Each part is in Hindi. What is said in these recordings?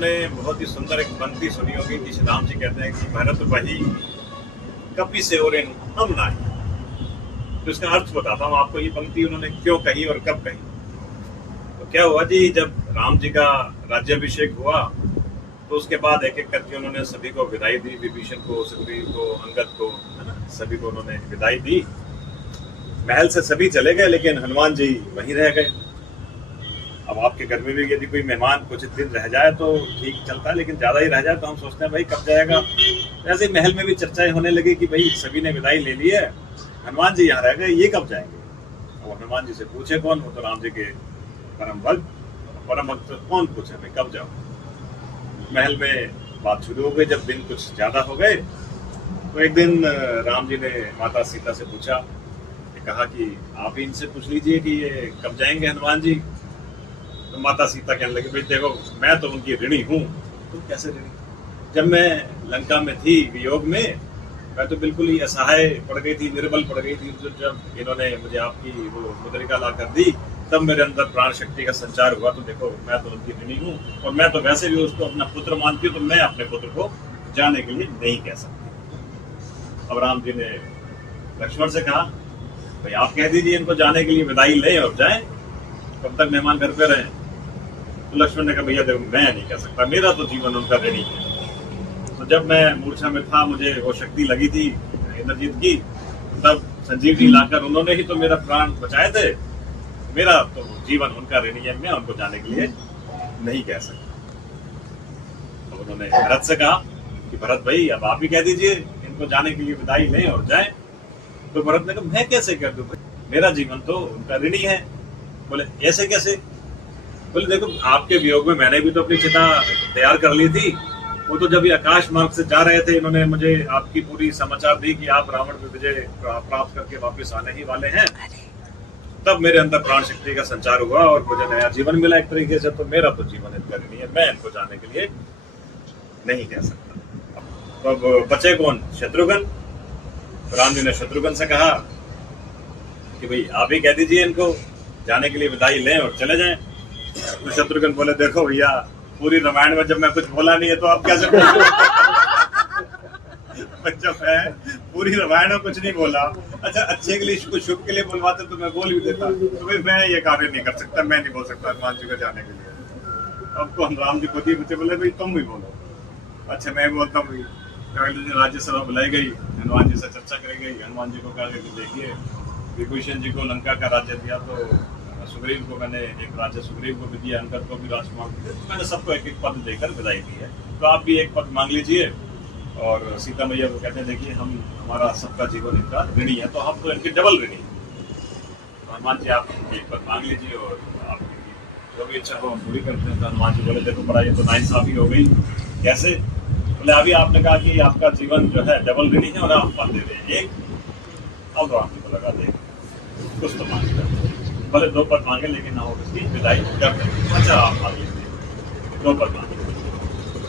आपने बहुत ही सुंदर एक पंक्ति सुनी होगी कि श्री राम जी कहते हैं कि भरत वही कपि से और हम ना। तो इसका अर्थ बताता हूँ आपको, ये पंक्ति उन्होंने क्यों कही और कब कही। तो क्या हुआ जी, जब राम जी का राज्याभिषेक हुआ तो उसके बाद एक एक करके उन्होंने सभी को विदाई दी, विभीषण को, सुग्रीव को, अंगद को, है ना, सभी को उन्होंने विदाई दी। महल से सभी चले गए लेकिन हनुमान जी वहीं रह गए। अब आपके घर में भी यदि कोई मेहमान कुछ दिन रह जाए तो ठीक चलता है, लेकिन ज्यादा ही रह जाए तो हम सोचते हैं भाई कब जाएगा। ऐसे ही महल में भी चर्चाएं होने लगी कि भाई सभी ने विदाई ले ली है, हनुमान जी यहाँ रह गए, ये कब जाएंगे। और हनुमान जी से पूछे कौन, वो तो राम जी के परम भक्त कौन पूछे भाई कब जाओ। महल में बात शुरू हो गई। जब दिन कुछ ज्यादा हो गए तो एक दिन राम जी ने माता सीता से पूछा, कहा कि आप ही इनसे पूछ लीजिए कि ये कब जाएंगे हनुमान जी। तो माता सीता कहने लगी, भाई देखो मैं तो उनकी ऋणी हूँ। तो कैसे ऋणी? जब मैं लंका में थी वियोग में, मैं तो बिल्कुल ही असहाय पड़ गई थी, निर्बल पड़ गई थी। तो जब इन्होंने मुझे आपकी वो मुद्रिका ला कर दी तब मेरे अंदर प्राण शक्ति का संचार हुआ। तो देखो मैं तो उनकी ऋणी हूँ और मैं तो वैसे भी उसको अपना पुत्र मानती हूँ, तो मैं अपने पुत्र को जाने के लिए नहीं कह सकती। अब राम जी ने लक्ष्मण से कहा, भाई आप कह दीजिए इनको जाने के लिए विदाई लें और जाएं, कब तक मेहमान घर पे रहें। तो लक्ष्मण ने कहा, भैया देखो मैं नहीं कह सकता, मेरा तो जीवन उनका ऋणी है। तो जब मैं मूर्छा में था, मुझे वो शक्ति लगी थी इंद्रजीत की, तब संजीवनी लाकर उन्होंने ही तो मेरा प्राण बचाए थे। मेरा तो जीवन उनका ऋणी है, मैं उनको जाने के लिए नहीं कह सकता। तो उन्होंने भरत से कहा कि भरत भाई अब आप ही कह दीजिए इनको जाने के लिए विदाई लें और जाएं। तो भरत ने कहा, मैं कैसे कर दूं, मेरा जीवन तो उनका ऋणी है। बोले ऐसे कैसे? बोले देखो आपके वियोग में मैंने भी तो अपनी चिता तैयार कर ली थी। वो तो जब ये आकाश मार्ग से जा रहे थे, इन्होंने मुझे आपकी पूरी समाचार दी कि आप रावण में विजय प्राप्त करके वापस आने ही वाले हैं, तब मेरे अंदर प्राण शक्ति का संचार हुआ और मुझे नया जीवन मिला एक तरीके से। तो मेरा तो जीवन इनका ऋणी है, मैं इनको जाने के लिए नहीं कह सकता। तो अब बचे कौन? शत्रुघ्न। राम जी ने शत्रुघ्न से कहा कि भाई आप ही कह दीजिए इनको जाने के लिए विदाई लें और चले जाएं। तो शत्रुघ्न बोले, देखो भैया पूरी रामायण में जब मैं कुछ बोला नहीं है तो आप कैसे जब मैं पूरी रामायण में कुछ नहीं बोला, अच्छा अच्छे के लिए कुछ शुभ के लिए बोलवाते तो मैं बोल भी देता। तो भाई मैं ये कार्य नहीं कर सकता, मैं नहीं बोल सकता हनुमान जी को जाने के लिए। अब तो राम जी खुद ही मुझे बोले, भाई तुम भी बोलो। अच्छा मैं बोलता हूँ। अगले दिन राज्यसभा बुलाई गई, हनुमान जी से चर्चा करी गई। हनुमान जी को कहा कि देखिए विभीषण जी को लंका का राज्य दिया, तो सुग्रीव को मैंने एक राज्य सुग्रीव को भी दिया, अंगद को भी राजकुमार दिया, तो मैंने सबको एक एक पद देकर विदाई दी है। तो आप भी एक पद मांग लीजिए। और सीता मैया को कहते हैं, देखिए हम हमारा सबका जीवन इनका ऋणी है, तो हम तो इनके डबल ऋणी। तो हनुमान जी आप एक पद मांग लीजिए और आपकी जो भी इच्छा हो हम पूरी करते हैं। तो हनुमान जी बोले, देखो बड़ा ये तो नाइंसाफी हो गई। कैसे? बोले अभी आपने कहा कि आपका जीवन जो है डबल ऋणी है और आप पद दे दें एक। अब राम जी को लगा दे कुछ तो मांग करते, भले दो पद मांगे लेकिन ना हो उसकी विदाई कर दें। अच्छा आप मांग लीजिए, दो पद मांगे।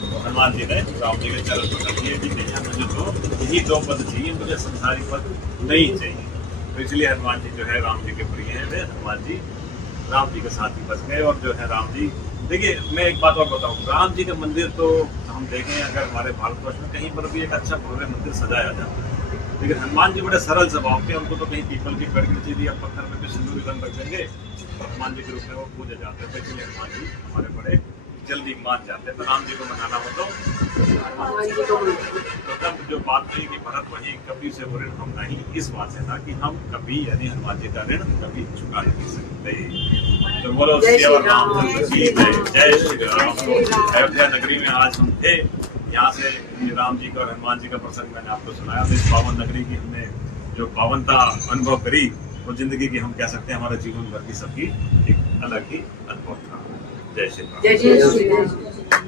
तो हनुमान जी ने राम जी के चरण पकड़ लिए कि भैया मुझे तो यही दो पद चाहिए, मुझे संसारी पद नहीं चाहिए। तो इसलिए हनुमान जी जो है राम जी के प्रिय हैं, वे हनुमान जी राम जी के साथ ही बस गए। और जो है राम जी, देखिए मैं एक बात और बताऊँ, राम जी का मंदिर तो हम देखें अगर हमारे भारतवर्ष में कहीं पर भी एक अच्छा भव्य मंदिर सजाया जाता है, लेकिन हनुमान जी बड़े सरल स्वभाव के, उनको तो कहीं पीपल की पेड़ की नीचे दी या पत्थर में भी सिंदूर रंग रख देंगे, हनुमान जी के रूप में वो पूजे जाते हैं। इसलिए हनुमान जी हमारे बड़े जल्दी मान जाते हैं। तो राम जी को मनाना हो तो तब जो बात कही कि भरत वही कभी से वो ऋण हम नहीं, इस बात से था कि हम कभी यानी हनुमान जी का ऋण कभी चुका नहीं सकते। तो बोलो जय श्री राम। अयोध्या नगरी में आज हम थे, यहाँ से राम जी का और हनुमान जी का प्रसंग मैंने आपको सुनाया। तो इस पावन नगरी की हमने जो पावनता अनुभव करी, वो जिंदगी की हम कह सकते हैं हमारे जीवन भर की सबकी एक अलग ही अनुभव था। जय श्री राम। जय श्री राम।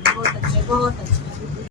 बहुत अच्छा, बहुत अच्छा।